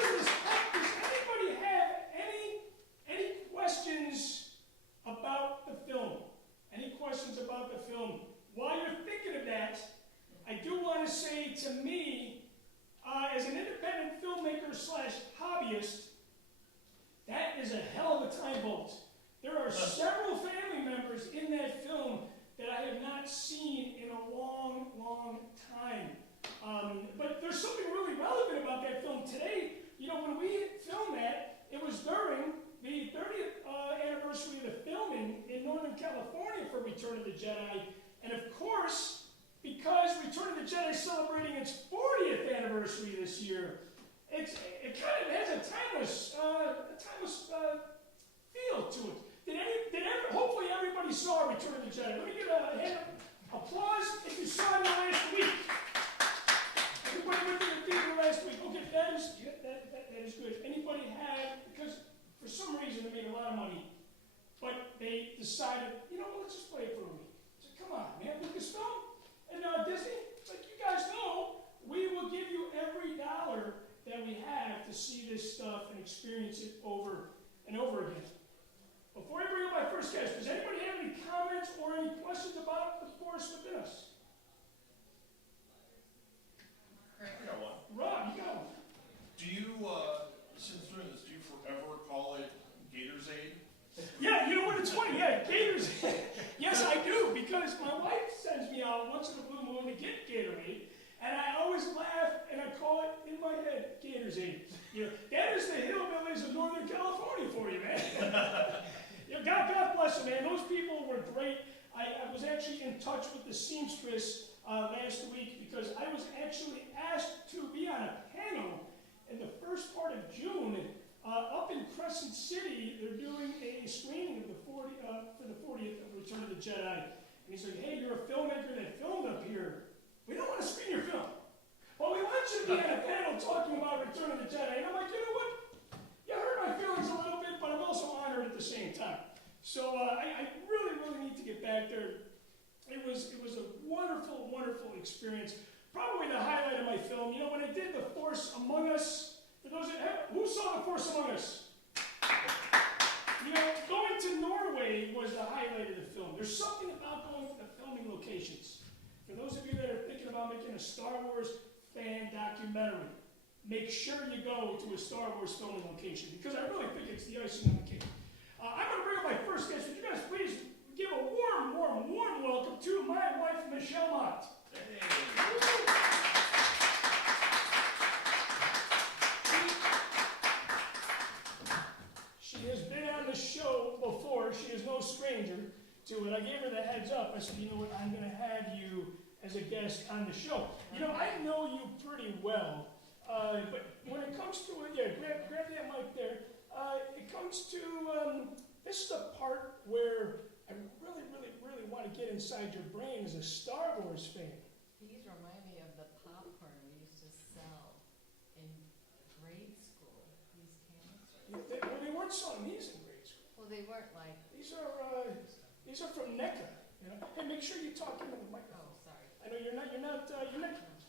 Does anybody have any questions about the film? Any questions about the film? While you're thinking of that, I do want to say to me, as an independent filmmaker slash hobbyist, that is a hell of a time vault. There are several family members in that film that I have not seen in a long, long time. But there's something really relevant about that film today. You know, when we filmed that, it was during the 30th anniversary of the filming in Northern California for Return of the Jedi. And of course, because Return of the Jedi is celebrating its 40th anniversary this year, it kind of has a timeless feel to it. Hopefully everybody saw Return of the Jedi. Let me get a hand of applause if you saw it last week. Everybody went to the theater last week. Okay, that is good. Anybody had, because for some reason they made a lot of money, but they decided, you know, let's just play it for a week. So come on, man, Lucasfilm and Disney, like you guys know, we will give you every dollar that we have to see this stuff and experience it over and over again. Before I bring up my first guest, does anybody have any comments or any questions about the force within us? I got one. Rob, you got one. Do you, since doing this, do you forever call it Gator's Aid? Yeah, you know what, it's funny, yeah, Gators. Yes, I do, because my wife sends me out once in a blue moon to get Gatorade, and I always laugh, and I call it, in my head, Gator's Aid. You know, that is the hillbillies of Northern California for you, man. You know, God bless them, man. Those people were great. I was actually in touch with the seamstress last week because I was actually asked to be on a panel in the first part of June up in Crescent City. They're doing a screening of for the 40th of Return of the Jedi. And he's like, hey, you're a filmmaker that filmed up here. We don't want to screen your film. Well, we want you to be on a panel talking about Return of the Jedi. And I'm like, you know what? You hurt my feelings a little bit, but I'm also honored at the same time. So I really, really need to get back there. It was a wonderful, wonderful experience. Probably the highlight of my film. You know, when I did The Force Among Us, for those who saw The Force Among Us? You know, going to Norway was the highlight of the film. There's something about going to the filming locations. For those of you that are thinking about making a Star Wars fan documentary, make sure you go to a Star Wars filming location, because I really think it's the icing on the cake. I'm going to bring up my first guest. Would you guys please give a warm, warm, warm welcome to my wife, Michelle Mott. Hey. She has been on the show before. She is no stranger to it. I gave her the heads up. I said, you know what, I'm going to have you as a guest on the show. You know, I know you pretty well, but when it comes to it, yeah, grab that mic there. It comes to, this is the part where I really, really, really want to get inside your brain as a Star Wars fan. These remind me of the popcorn we used to sell in grade school. These cans. Well, they weren't selling these in grade school. Well, they weren't like. These are from NECA. You know? Hey, make sure you talk into the microphone. Oh, sorry. I know you're not.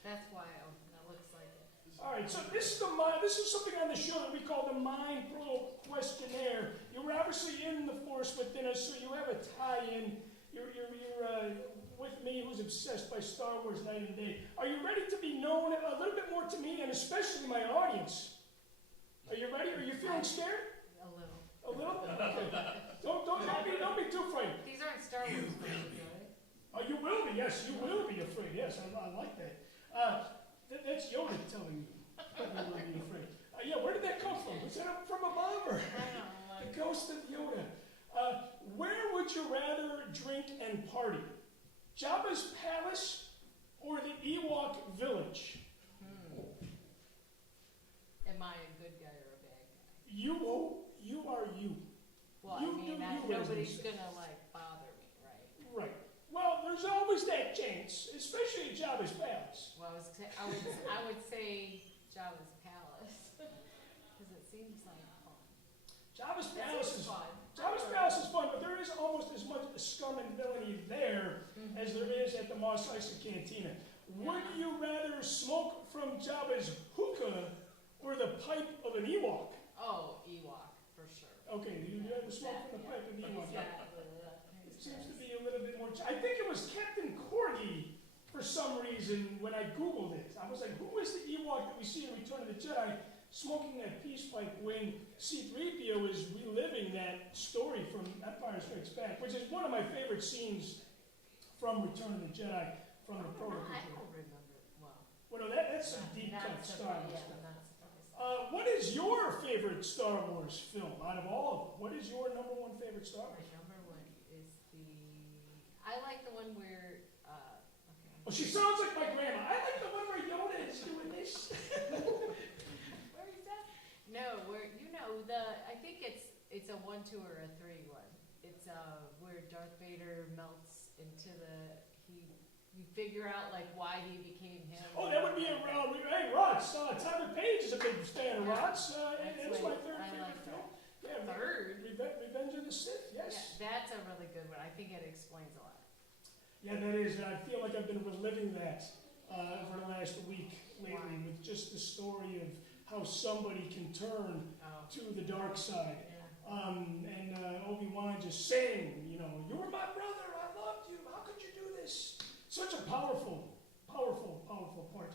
That's why that looks like it. All right, so this is something on the show that we call the Mind Pro Questionnaire. You were obviously in the Force within us, so you have a tie-in. You're with me, who's obsessed by Star Wars night and day. Are you ready to be known a little bit more to me, and especially my audience? Are you ready? Are you feeling scared? A little. A little? Okay. Don't be too frightened. These aren't Star Wars movies, right? Oh, you will be. Yes, you will be afraid. Yes, I like that. That's Yoda telling you that you will be afraid. Yeah, where did that come from? Was that up from above or? I don't know. The ghost of Yoda. Where would you rather drink and party? Jabba's palace or the Ewok village? Am I a good guy or a bad guy? You are you. Well, You I mean, do you, nobody's Leslie. gonna like bother me, right? Right. Well, there's always that chance, especially at Jabba's palace. Well, I would say Jabba's palace because it seems like fun. Jabba's It palace seems is fun. Jabba's palace is fun, but there is almost as much scum and villainy there as there is at the Machtails Cantina. Would you rather smoke from Jabba's hookah or the pipe of an Ewok? Oh, Ewok, for sure. Okay, you ever smoke from the pipe of an Ewok? It seems to be a little bit more. I think it was Captain Corgi for some reason when I Googled it. I was like, who is the Ewok that we see in Return of the Jedi smoking that peace pipe when C-3PO is reliving that story from Empire Strikes Back, which is one of my favorite scenes from Return of the Jedi, from the protocol. I don't remember it well. Well, no, that's some deep cut Not Star Wars surprised, stuff. yeah, not surprised. What is your favorite Star Wars film out of all of them? What is your number one favorite Star My Wars? number one is I like the one where, okay. Oh, she sounds like my grandma. I like the one where Yoda is doing this. Where is that? No, where, I think it's a 1, 2, or a 3 one. It's, where Darth Vader melts into you figure out, like, why he became him. Oh, that would be hey, Rots. Tyler Page is a big fan of Rots. That's my third favorite film. Yeah, Third? Revenge of the Sith, yes. Yeah, that's a really good one. I think it explains a lot. Yeah, that is. And I feel like I've been reliving that over the last week lately with just the story of how somebody can turn to the dark side. Yeah. And Obi-Wan just saying, you were my brother, I loved you, how could you do this? Such a powerful part.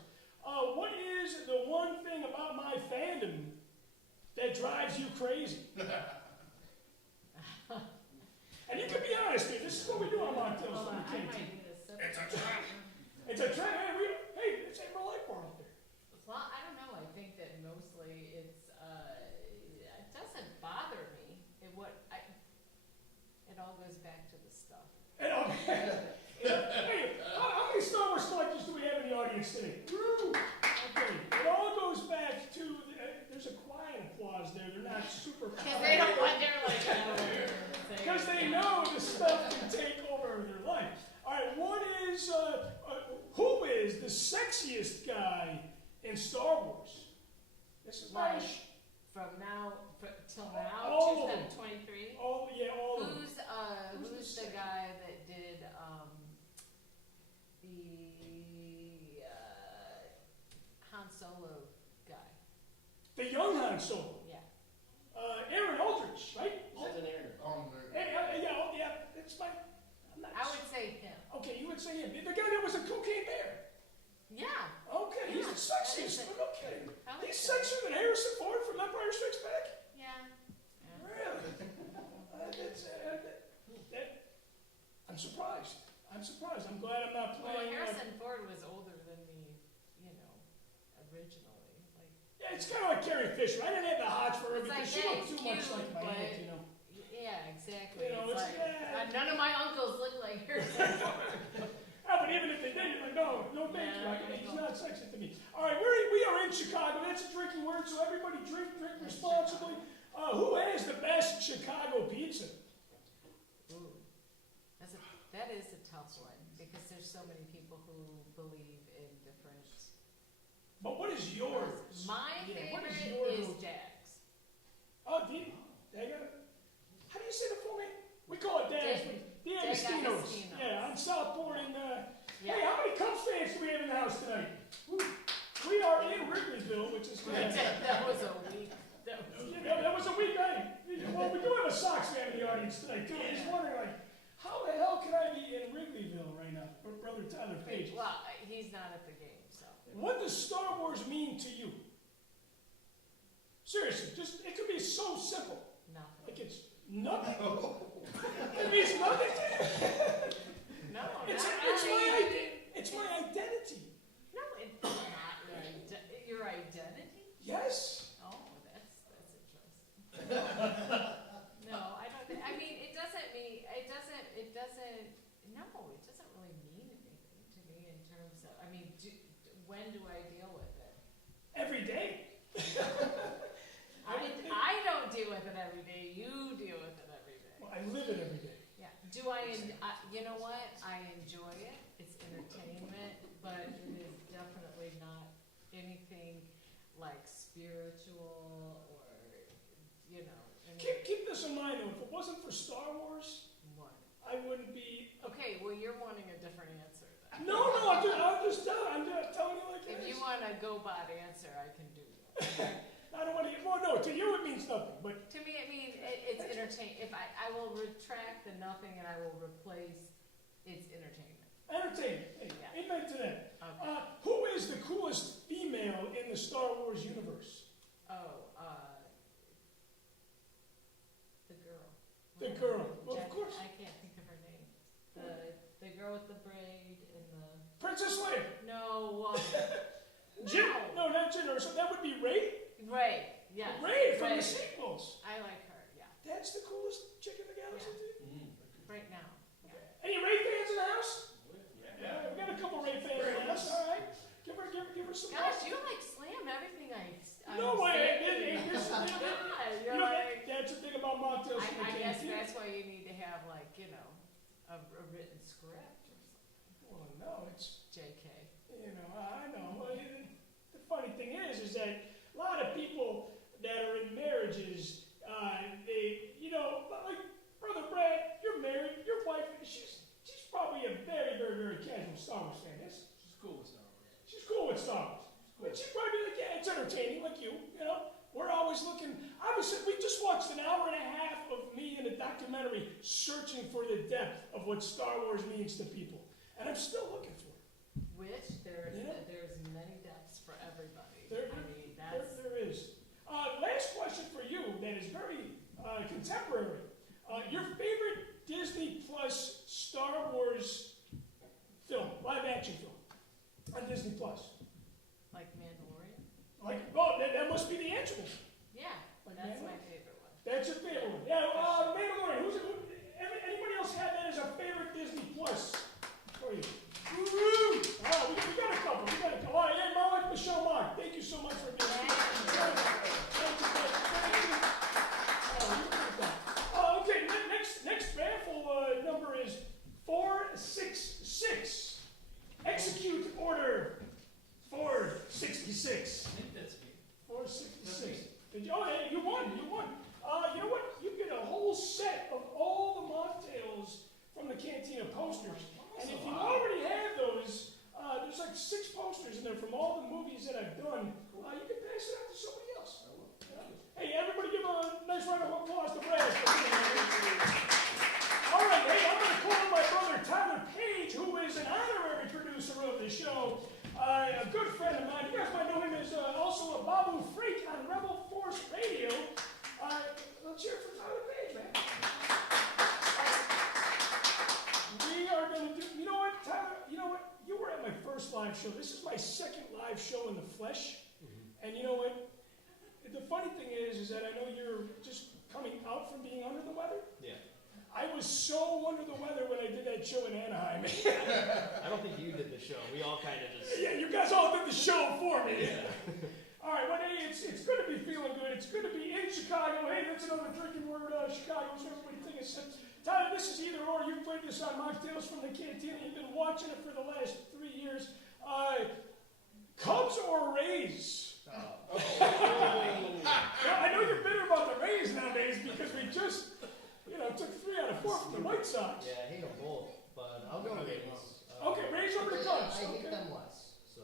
What is the one thing about my fandom that drives you crazy? And you can be honest here, this is what we do on Machtails Hold From on, The I might Cantina. need a sip. It's a trap. It's a trend. Hey, it's April Lightboard out there. Well, I don't know. I think that mostly it doesn't bother me. It all goes back to the stuff. And, hey, how many Star Wars collectors do we have in the audience today? Woo! Okay, it all goes back to, there's a quiet applause there. They're not super. Because they don't want their Because they know the stuff can take over their life. All right, who is the sexiest guy in Star Wars? This is Like, nice. from now till now, All of them. 2023. All of them. Who's the guy that did the Han Solo guy? The young Han Solo. Yeah. Aaron Aldrich, right? Alden Aaron. Yeah, it's my. I'm not I would say him. Okay, you would say him. The guy that was a cocaine bear. Yeah. Okay, he's Yeah, the sexiest, that is but no kidding. I like He's that. sexier than Harrison Ford from Empire Strikes Back? Yeah. Really? I'm surprised. I'm glad I'm not Well, playing. Harrison Ford was older than me, originally. Like, Yeah, it's kind of like Carrie Fisher. I didn't have the hots for her It's because like, she yeah, looked too much cute, like my but- aunt, yeah, exactly. You know, it's it's- like, none of my uncles look like Harrison Ford. Oh, but even if they did, you're like, no thanks, Yeah, Rocky. He's no. not sexy to me. All right, we are in Chicago. That's a drinking word, so everybody drink responsibly. Who has the best Chicago pizza? Ooh, that is a tough one because there's so many people who believe in different. But what is yours? My What is favorite yours? is Jack's. Oh, how do you say the full name? We call it Dad's. D'Agostino's. D'Agostino's. Yeah, on Southport and Yeah. hey, how many Cubs fans do we have in the house tonight? Woo. We are in Wrigleyville, which is That was a week. that was a week night. Well, we do have a Sox fan in the audience tonight too. I'm just wondering, like, how the hell can I be in Wrigleyville right now? Brother Tyler Page. Well, he's not at the game, so. What does Star Wars mean to you? Seriously, it could be so simple. Nothing. Like it's nothing. It means nothing to you. No, It's not my really. identity. It's my identity. No, it's not your identity. Yes. Oh, that's interesting. No, I don't think, it doesn't really mean anything to me in terms of, when do I deal with it? Every day. I don't deal with it every day, you deal with it every day. Well, I live it every day. Yeah, you know what, I enjoy it, it's entertainment, but it is definitely not anything like spiritual or, Keep this in mind though. If it wasn't for Star Wars, what? I wouldn't be. Okay, well, you're wanting a different answer then. No, I'm just telling you like it If is. you want a GoBot answer, I can do that. I don't want to. Well, no, to you it means nothing, but To me, it means it's entertain. If I will retract the nothing and I will replace it's entertainment. entertainment. Hey, Yeah. amen to that. Okay. Who is the coolest female in the Star Wars universe? Oh, the girl. The girl. Well, of Jack- course. I can't think of her name. The girl with the braid and the. Princess Leia. No. Jin. No, not Jin. So that would be Rey. Rey. Yes. Rey from Rey. the sequels. I like her. Yeah. That's the coolest chick in the galaxy. Yeah. to you? Right now. Yeah. Any Rey fans in the house? Yeah. We got a couple Rey fans in the house. All right. Give her some. Gosh, you like slam everything No way. say. This is You're you know, like. that's the thing about Machtails From The I guess Cantina. that's why you need to have like a written script or something. Well, no, it's. JK. I know. Well, the funny thing is that a lot of people that are in marriages, like Brother Brad, you're married, your wife, she's probably a very, very, very casual Star Wars fan, yes? She's cool with Star Wars. She's cool with Star Wars. But she's probably like, yeah, it's entertaining, like you, We're always looking, obviously, we just watched an hour and a half of me in a documentary searching for the depth of what Star Wars means to people. And I'm still looking for it. Which there's many depths for everybody. I mean, that's. There is. Last question for you that is very contemporary. Your favorite Disney Plus Star Wars film, live action film on Disney Plus? Like Mandalorian? That must be the answer. Yeah, Like that's Mandalorian? my favorite one. That's your favorite one. Yeah, Mandalorian. Anybody else have that as a favorite Disney Plus for you? Woo! Oh, we got a couple. All right, yeah, my wife, Michelle Mark. Thank you so much for being here. Okay, next raffle number is 466. Execute order 466. I think that's me. 466. Did you? Oh, yeah, you won. You know what? You get a whole set of all the mocktails from the Cantina posters. And if you already have those, there's like 6 posters in there from all the movies that I've done. You can pass it out to somebody else. Hey, everybody give a nice round of applause to Brad. All right, hey, I'm going to call on my brother Tyler Page, who is an honorary producer of the show, a good friend of mine. You guys might know him as also a Babu Freak on Rebel Force Radio. Let's hear it for Tyler Page, man. We are going to do, you know what, Tyler, you were at my first live show. This is my second live show in the flesh. And you know what? The funny thing is that I know you're just coming out from being under the weather. Yeah. I was so under the weather when I did that show in Anaheim. I don't think you did the show. We all kind of just. Yeah, you guys all did the show for me. Yeah. All right, well, hey, it's good to be feeling good. It's good to be in Chicago. Hey, that's another drinking word, Chicago, so everybody thinks it's. Tyler, this is either or. You've played this on Machtails From The Cantina. You've been watching it for the last 3 years. Cubs or Rays? I know you're bitter about the Rays nowadays because we just, took 3 out of 4 from the White Sox. Yeah, I hate them both, but I'll go with Rays. Okay, Rays over the Cubs. I hate Okay. them less, so.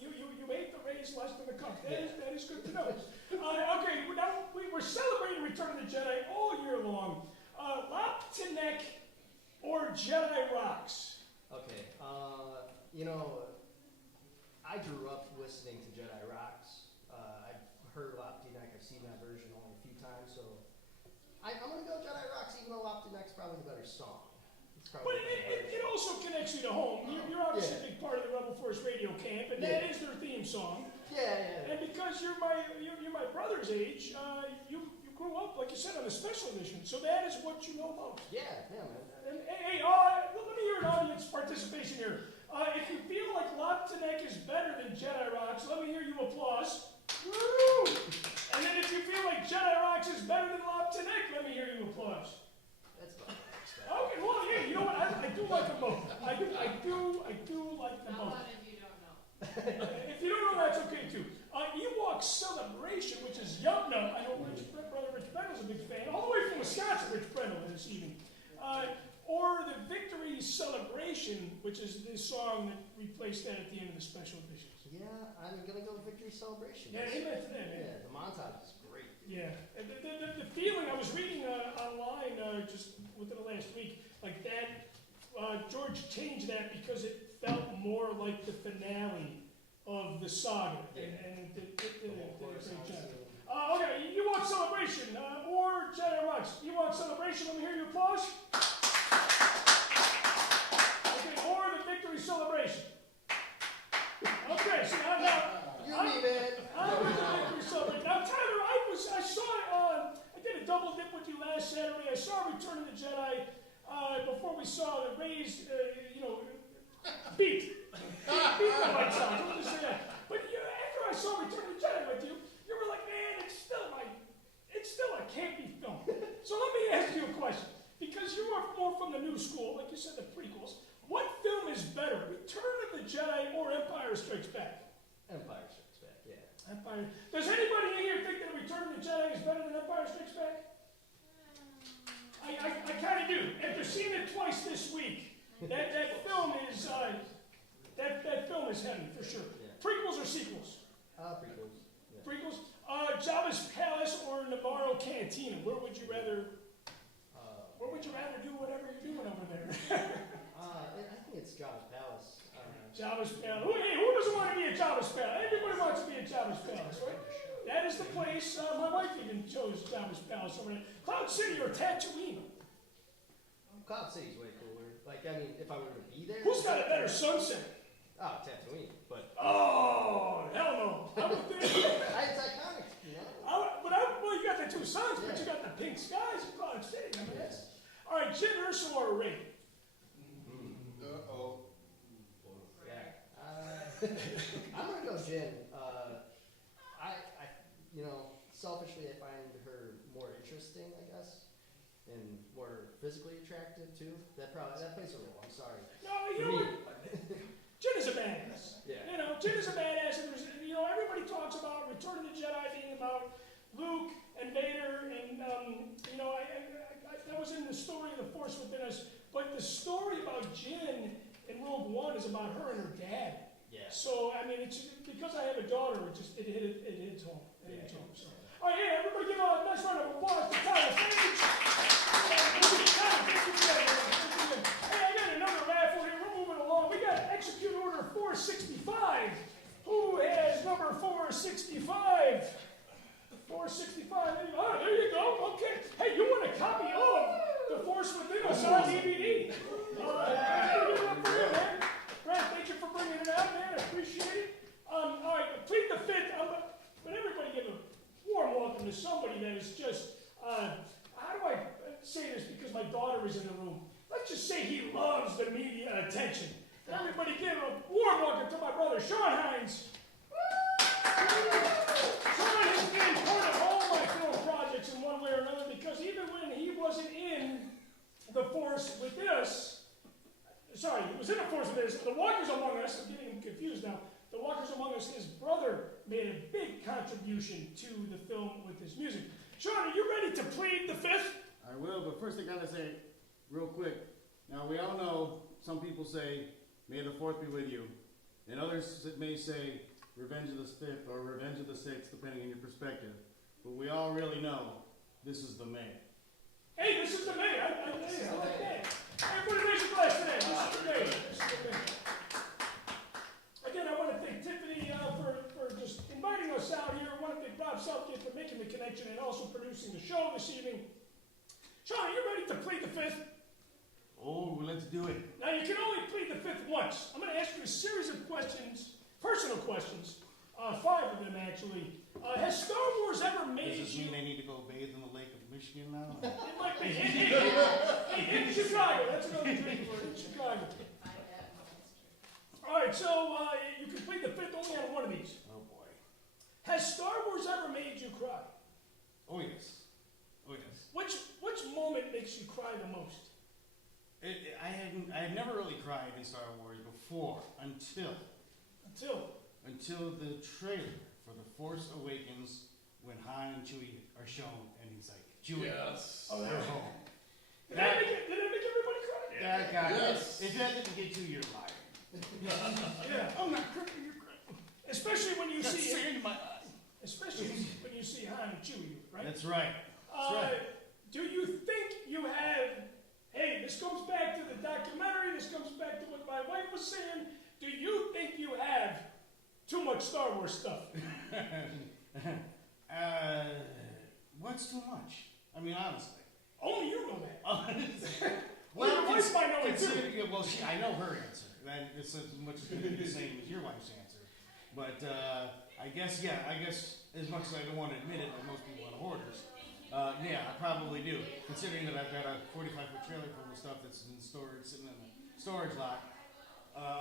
You hate the Rays less than the Cubs. That is good to know. Okay, now we're celebrating Return of the Jedi all year long. Lop to neck or Jedi rocks? Okay, I grew up listening to Jedi Rocks. I've heard Loptinek, I've seen that version only a few times, so I'm going to go Jedi Rocks, even though Loptinek's probably the better song. But it also connects you to home. You're obviously a big part of the Rebel Force Radio camp, and that is their theme song. Yeah. And because you're my brother's age, you grew up, like you said, on the special edition, so that is what you know most. Yeah, man. And, hey, let me hear an audience participation here. If you feel like Loptinek is better than Jedi Rocks, let me hear you applause. Woo! And then if you feel like Jedi Rocks is better than Loptinek, let me hear you applause. That's fine. Okay, well, yeah, you know what? I do like them both. I do like them How both. about if you don't know? If you don't know, that's okay too. Ewok Celebration, which is Yum Num. I know brother Rich Brendel's a big fan, all the way from Wisconsin. Rich Brendel this evening. Or the Victory Celebration, which is the song that replaced that at the end of the special editions. Yeah, I'm gonna go Victory Celebration. Yeah, amen to that, man. Yeah, the montage is great. Yeah, and the feeling, I was reading online just within the last week, like that, George changed that because it felt more like the finale of the saga, and it did a great job. Okay, you want Celebration, or Jedi Rocks? You want Celebration? Let me hear your applause. Okay, or the Victory Celebration. Okay, so I'm now. You me, man. I went to Victory Celebration. Now, Tyler, I saw it on. I did a double dip with you last Saturday. I saw Return of the Jedi before we saw the raised, beat the White Sox. Let me just say that. But after I saw Return of the Jedi with you, you were like, man, it's still a campy film. So let me ask you a question, because you are more from the new school, like you said, the prequels. What film is better, Return of the Jedi or Empire Strikes Back? Empire Strikes Back, yeah. Empire. Does anybody in here think that Return of the Jedi is better than Empire Strikes Back? I kind of do. After seeing it twice this week, that film is that film is heavy for sure. Yeah. Prequels or sequels? Prequels. Yeah. Prequels. Jabba's Palace or Navarro Cantina? Where would you rather do whatever you're doing over there? I think it's Jabba's Palace. Jabba's Palace. Who doesn't want to be at Jabba's Palace? Everybody wants to be at Jabba's Palace, right? That is the place. My wife even chose Jabba's Palace over there. Cloud City or Tatooine? Cloud City's way cooler. Like, I mean, if I were to be there. Who's got a better sunset? Oh, Tatooine, but. Oh, hell no. I would think. It's iconic, you know? Well, you got the two suns, but Yeah. you got the pink skies in Cloud City. I mean, that's. All right, Jyn Erso or Ray? Uh-oh. Yeah. I'm gonna go Jyn. Selfishly, I find her more interesting, I guess, and more physically attractive too. That plays a role. I'm sorry. No, you know what? Jyn is a badass. Yeah. Jyn is a badass, and there's, everybody talks about Return of the Jedi being about Luke and Vader, and that was in the story of the Force Within Us. But the story about Jyn in Rogue One is about her and her dad. Yeah. So I mean, it's because I have a daughter. It hits home. It hits home. So. All right, hey, everybody, give a nice round of applause to Tyler Page. Hey, I got another raffle here. We're moving along. We got Execute Order 465. Who has number 465? 465. Oh, there you go. Okay. Hey, you want a copy of The Force Within Us on DVD? All right, man. Brad, thank you for bringing it out, man. I appreciate it. All right, plead the fifth. But everybody give a warm welcome to somebody that is just, how do I say this because my daughter is in the room? Let's just say he loves the media attention. Everybody give a warm welcome to my brother, Sean Hines. Sean has been part of all my film projects in one way or another, because even when he wasn't in The Force Within Us, sorry, he was in The Force Within Us, The Walkers Among Us, I'm getting him confused now. The Walkers Among Us, his brother made a big contribution to the film with his music. Sean, are you ready to plead the fifth? I will, but first I gotta say, real quick, now we all know some people say, may the fourth be with you, and others may say, revenge of the fifth or revenge of the sixth, depending on your perspective. But we all really know this is the May. Hey, this is the May. I like that. Everybody raise your glass today. This is the May. This is the May. Again, I want to thank Tiffany for just inviting us out here. I want to thank Bob Southgate for making the connection and also producing the show this evening. Sean, are you ready to plead the fifth? Oh, let's do it. Now, you can only plead the fifth once. I'm going to ask you a series of questions, personal questions, 5 of them actually. Has Star Wars ever made Does this you... mean I need to go bathe in the Lake of Michigan now? It might be. In Chicago. That's another drinking word. In Chicago. All right, so you can plead the fifth only on one of these. Oh boy. Has Star Wars ever made you cry? Oh yes. Oh yes. Which moment makes you cry the most? I had never really cried in Star Wars before until the trailer for The Force Awakens, when Han and Chewie are shown and he's like, Chewie, Yes. Oh, they're home. Did that make everybody cry? That guy, Yes. if that didn't get you, you're lying. Yeah. I'm not crying, you're crying. Especially when you Got see, sand in my eye. especially when you see Han and Chewie, right? That's right. That's right. Do you think you have, hey, this comes back to the documentary, this comes back to what my wife was saying, do you think you have too much Star Wars stuff? What's too much? I mean, honestly. Only you know that. Well, your wife might know it too. well, I know her answer. That it's as much as the same as your wife's answer. But I guess as much as I don't want to admit it, like most people are hoarders. Yeah, I probably do. Considering that I've got a 45-foot trailer full of stuff that's in storage, sitting in the storage lot,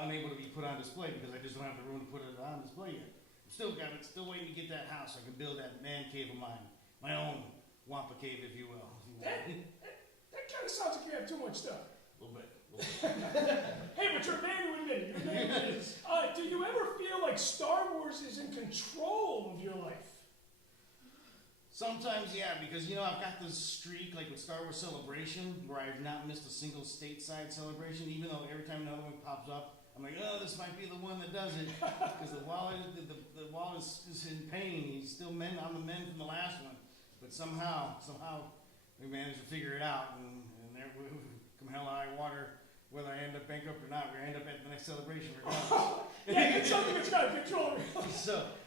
unable to be put on display because I just don't have the room to put it on display yet. I'm still still waiting to get that house so I can build that man cave of mine, my own Wampa cave, if you will. That kind of sounds like you have too much stuff. A little bit. Hey, but you're a man who admitted it. You're a man who admitted it. Do you ever feel like Star Wars is in control of your life? Sometimes, yeah, because I've got this streak, like with Star Wars Celebration, where I've not missed a single stateside celebration, even though every time another one pops up, I'm like, oh, this might be the one that does it, because the wallet is in pain. He's still on the mend from the last one, but somehow we managed to figure it out, and there, come hell or high water, whether I end up bankrupt or not, we're gonna end up at the next celebration regardless. Yeah, it's something that's got to control.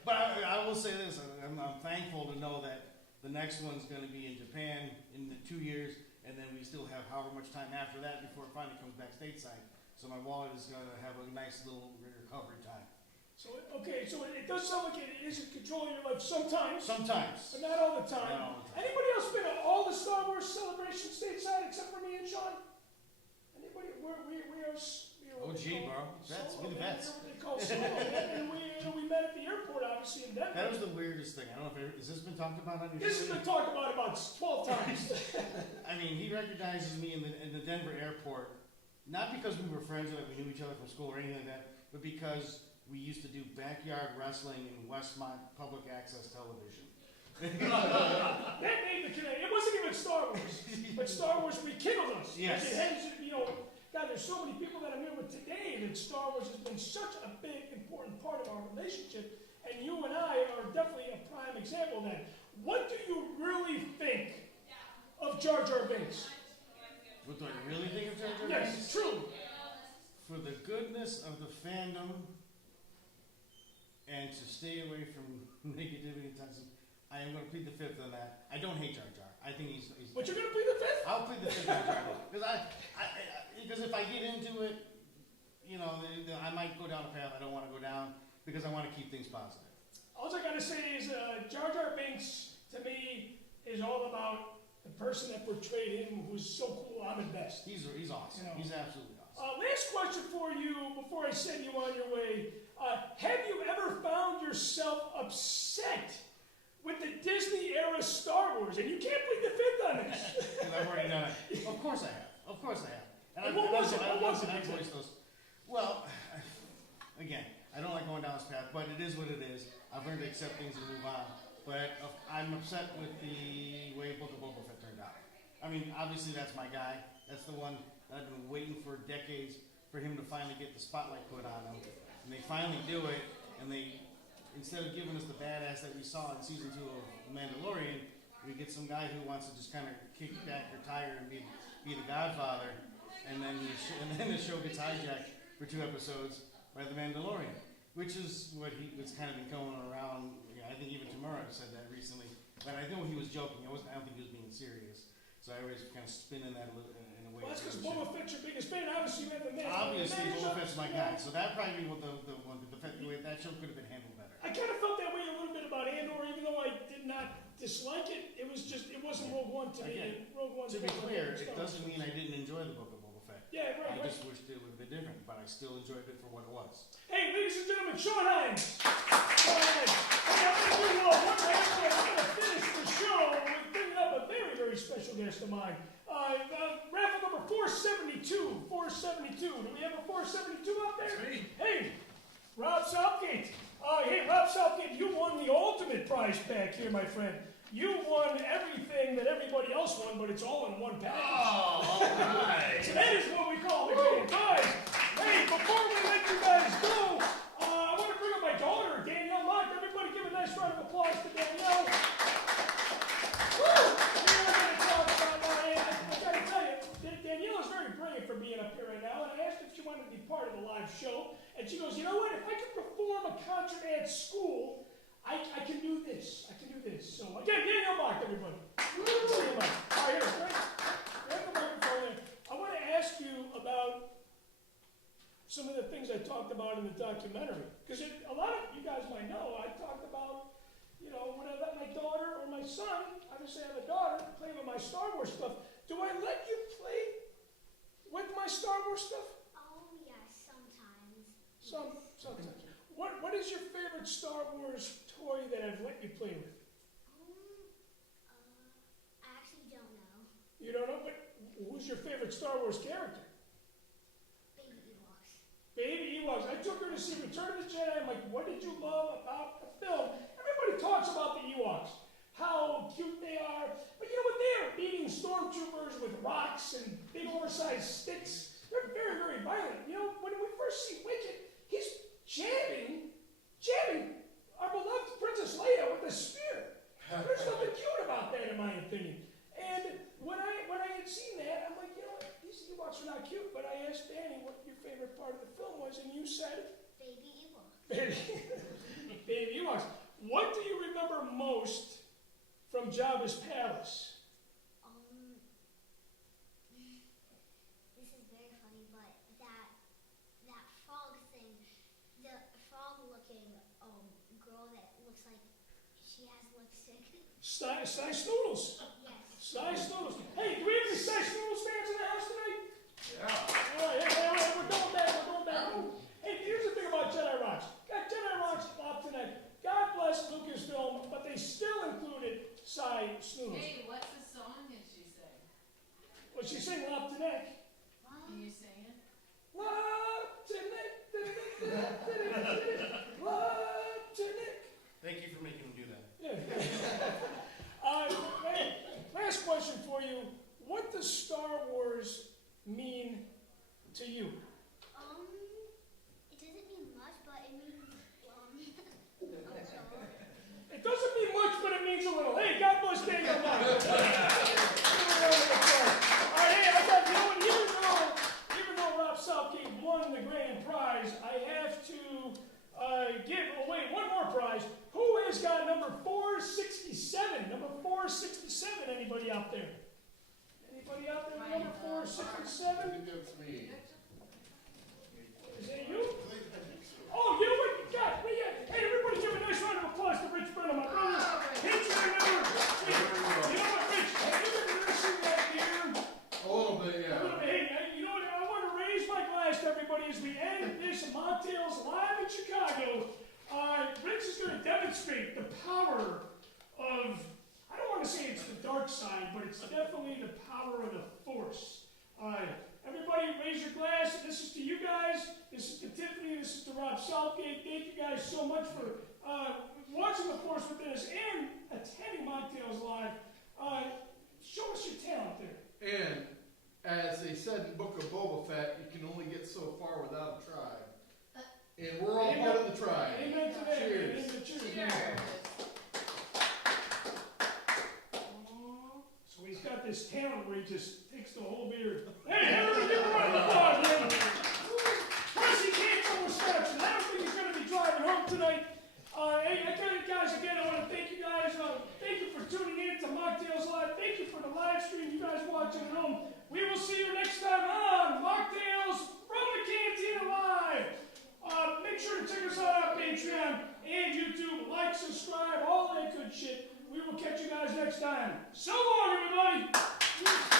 But I will say this: I'm thankful to know that the next one's going to be in Japan in 2 years, and then we still have however much time after that before it finally comes back stateside. So my wallet is going to have a nice little recovery time. So it does sound like it is in control of your life sometimes. Sometimes. But not all the time. Not all the time. Anybody else been to all the Star Wars celebrations stateside except for me and Sean? Anybody? We are. Oh, gee, bro. Vets. We're the vets. What they call solo. And we met at the airport, obviously, in Denver. That was the weirdest thing. I don't know if has this been talked about on your This has show? been talked about 12 times. I mean, he recognizes me in the Denver airport, not because we were friends or that we knew each other from school or anything like that, but because we used to do backyard wrestling in Westmont public access television. That made the connection. It wasn't even Star Wars, but Star Wars rekindled us. Yes. It has, God, there's so many people that I'm here with today that Star Wars has been such a big, important part of our relationship, and you and I are definitely a prime example of that. What do you really think of Jar Jar Binks? What do I really think of Jar Jar Binks? Yes, true. For the goodness of the fandom and to stay away from negativity and toxicity, I am going to plead the fifth on that. I don't hate Jar Jar. I think he's But you're going to plead the fifth? I'll plead the fifth on Jar Jar. Because if I get into it, I might go down a path I don't want to go down because I want to keep things positive. All I got to say is Jar Jar Binks, to me, is all about the person that portrayed him who's so cool, I'm the best. He's awesome. He's absolutely awesome. Last question for you before I send you on your way. Have you ever found yourself upset with the Disney era Star Wars? And you can't plead the fifth on this. Because I've already done it. Of course I have. Of course I have. And what was it? Well, again, I don't like going down this path, but it is what it is. I've learned to accept things and move on. But I'm upset with the way Book of Boba Fett turned out. I mean, obviously that's my guy. That's the one that I've been waiting for decades for him to finally get the spotlight put on him. And they finally do it, and instead of giving us the badass that we saw in season 2 of The Mandalorian, we get some guy who wants to just kind of kick back, retire, and be the Godfather. And then the show gets hijacked for 2 episodes by The Mandalorian, which is what was kind of been going around. I think even Tamura said that recently. But I know he was joking. I don't think he was being serious. So I always kind of spin in that in a way. Well, that's because Boba Fett's your biggest fan. Obviously, you have the man. Obviously, Boba Fett's my guy. So that probably was the way that show could have been handled better. I kind of felt that way a little bit about Andor, even though I did not dislike it. It wasn't Rogue One to me. Rogue One. To be clear, it doesn't mean I didn't enjoy the Book of Boba Fett. Yeah, right. I just wished it would have been different, but I still enjoyed it for what it was. Hey, ladies and gentlemen, Sean Hines. Sean Hines. Hey, I'm going to do one last one. I'm going to finish the show with bringing up a very, very special guest of mine. Raffle number 472. 472. Do we have a 472 out there? That's me. Hey, Rob Southgate. Hey, Rob Southgate, you won the ultimate prize pack here, my friend. You won everything that everybody else won, but it's all in one package. Oh, all right. So that is what we call the grand prize. Hey, before we let you guys go, I want to bring up my daughter again. round of applause to Danielle. Woo! We're not going to talk about I got to tell you, Danielle is very brave for being up here right now, and I asked if she wanted to be part of the live show, and she goes, you know what, if I can perform a concert at school, I can do this. I can do this. So again, Danielle Bach, everybody. Danielle Bach. All right, here, grab the microphone. I want to ask you about some of the things I talked about in the documentary. Because a lot of you guys might know, I talked about, you know, when I let my daughter or my son, obviously I have a daughter, play with my Star Wars stuff. Do I let you play with my Star Wars stuff? Oh, yes, sometimes. Sometimes. What is your favorite Star Wars toy that I've let you play with? I actually don't know. You don't know, but who's your favorite Star Wars character? Baby Ewoks. Baby Ewoks. I took her to see Return of the Jedi. I'm like, what did you love about the film? Everybody talks about the Ewoks, how cute they are. But you know what? They are beating stormtroopers with rocks and big oversized sticks. They're very, very violent. You know, when we first see Wicket, he's jabbing our beloved Princess Leia with a spear. There's nothing cute about that, in my opinion. And when I had seen that, I'm like, you know what? These Ewoks are not cute. But I asked Danny what your favorite part of the film was, and you said, Baby Ewoks. Baby Ewoks. What do you remember most from Jabba's palace? This is very funny, but that frog thing, the frog-looking girl that looks like she has lipstick. Sty Snoodles. Yes. Sty Snoodles. Hey, do we have any Sty Snoodles fans in the house tonight? Yeah. All right, hey, we're going back. Hey, here's the thing about Jedi Rocks. Got Jedi Rocks up tonight. God bless Lucasfilm, but they still included Sty Snoodles. Hey, what's the song that she sang? Well, she sang Lop to Neck. Can you sing it? Lop to Neck. Lop to Neck. Thank you for making him do that. Yeah. Hey, last question for you. What does Star Wars mean to you? It doesn't mean much, but it means, It doesn't mean much, but it means a little. Hey, God bless Daniel Bach. All right, hey, I got, you know what, even though Rob Southgate won the grand prize, I have to give away one more prize. Who has got number 467? Number 467, anybody out there? Anybody out there with number 467? I think that's me. Is that you? Oh, you know what? God, hey, everybody give a nice round of applause to Rich Brennan, my brother. Rich Brennan. You know what, Rich? Have you been nursing that beer? A little bit, yeah. Hey, you know what? I want to raise my glass to everybody as we end this Machtails live in Chicago. Rich is going to demonstrate the power of, I don't want to say it's the dark side, but it's definitely the power of the Force. Everybody raise your glass. This is to you guys. This is to Tiffany. This is to Rob Southgate. Thank you guys so much for watching The Force Within us and attending Machtails Live. Show us your talent there. And as they said in Book of Boba Fett, you can only get so far without a tribe. And we're all part of the tribe. Amen to that. Cheers. Amen to cheers. Cheers. So he's got this talent where he just takes the whole beer. Hey, everybody give him a round of applause, man. First, he can't go with scotch, and I don't think he's going to be driving home tonight. Hey, guys, again, I want to thank you guys. Thank you for tuning in to Machtails Live. Thank you for the live stream, you guys watching at home. We will see you next time on Machtails From The Cantina Live. Make sure to check us out on Patreon and YouTube. Like, subscribe, all that good shit. We will catch you guys next time. So long, everybody.